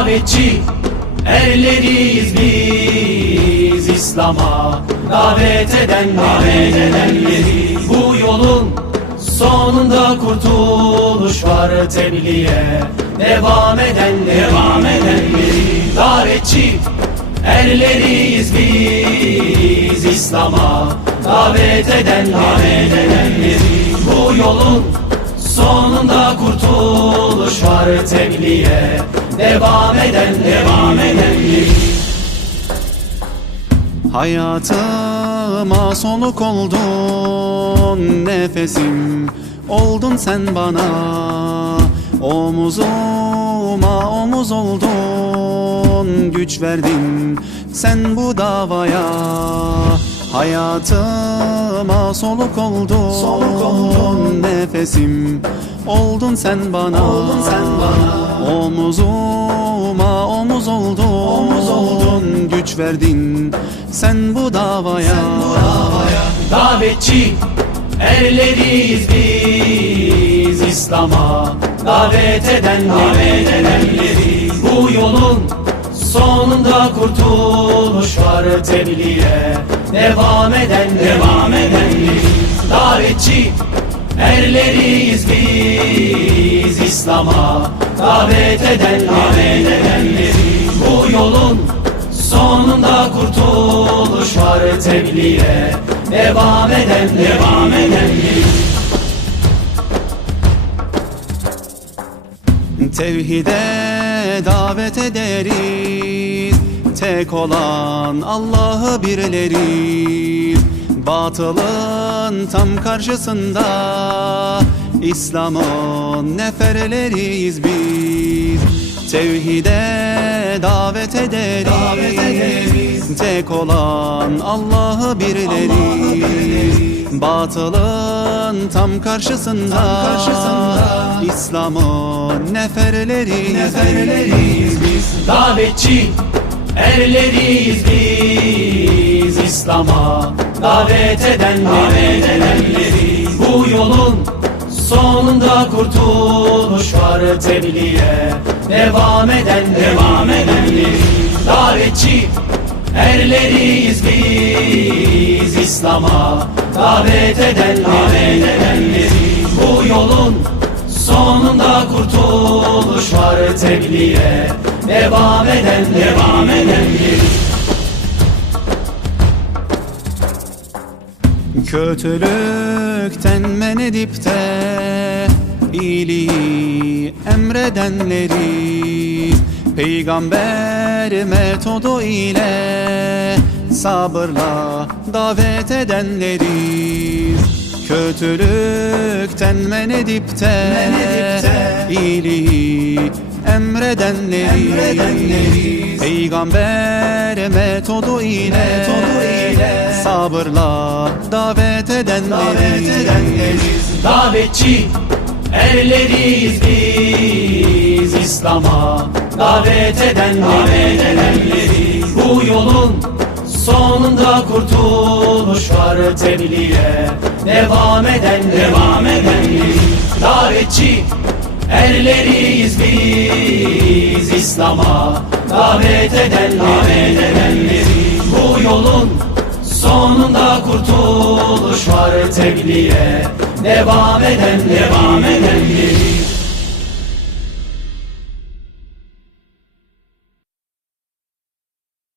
davetçi erleriyiz biz İslam'a. Davet eden davet edenleri bu yolun sonunda kurtuluş var tebliğe. Devam eden devam edenleri davetçi erleriyiz biz İslam'a. Davet eden davet edenleri bu yolun sonunda kurtuluş var tebliğe devam eden devam edenleri Hayatıma soluk oldun nefesim Oldun sen bana Omuzuma omuz oldun Güç verdin sen bu davaya Hayatıma soluk oldun, Soluk oldun. Nefesim oldun sen bana Oldun sen bana. Omuzuma omuz oldun, Omuz oldun. Güç verdin sen bu davaya, Davetçi erleriyiz biz İslam'a. Davet eden davet edenleri bu yolun sonunda kurtuluş var tebliğe. Devam eden devam edenleri davetçi erleriyiz biz İslam'a davet eden davet edenleri bu yolun Sonunda kurtuluş var tebliğe. Devam eden devam eden Tevhide davet ederiz. Tek olan Allah'ı birleriz Batılın tam karşısında. İslam'ın neferleriyiz biz. Tevhide davet ederiz, Davet ederiz. Tek olan Allah'ı birleriz Batılın tam karşısında, karşısında. İslam'ın neferleriyiz, Neferleriyiz biz. Davetçi erleriyiz biz. İslam'a davet eden davet edenleri. Bu yolun sonunda kurtuluş var tebliğe. Devam eden devam edenleri. Davetçi erleriyiz biz İslam'a. Davet eden edenleri. Bu yolun Sonunda kurtuluş var tebliğe. Devam eden Kötülükten men edip de iyiliği emredenleri Peygamber metodu ile sabırla davet edenleri Kötülükten men edip de, Men edip de iyiliği emredenleri, Emredenleri. Peygamber metodu ile, Metodu ile sabırla davet edenleri, davet edenleriz. Davetçi erleriyiz biz. İslam'a davet eden davet edenleri Bu yolun sonunda kurtuluş var tebliğe. Devam eden devam edenleri Davetçi erleriyiz biz. İslam'a davet eden davet edenleri yolun Sonunda kurtuluş var tebliğe Devam eden devam edenleri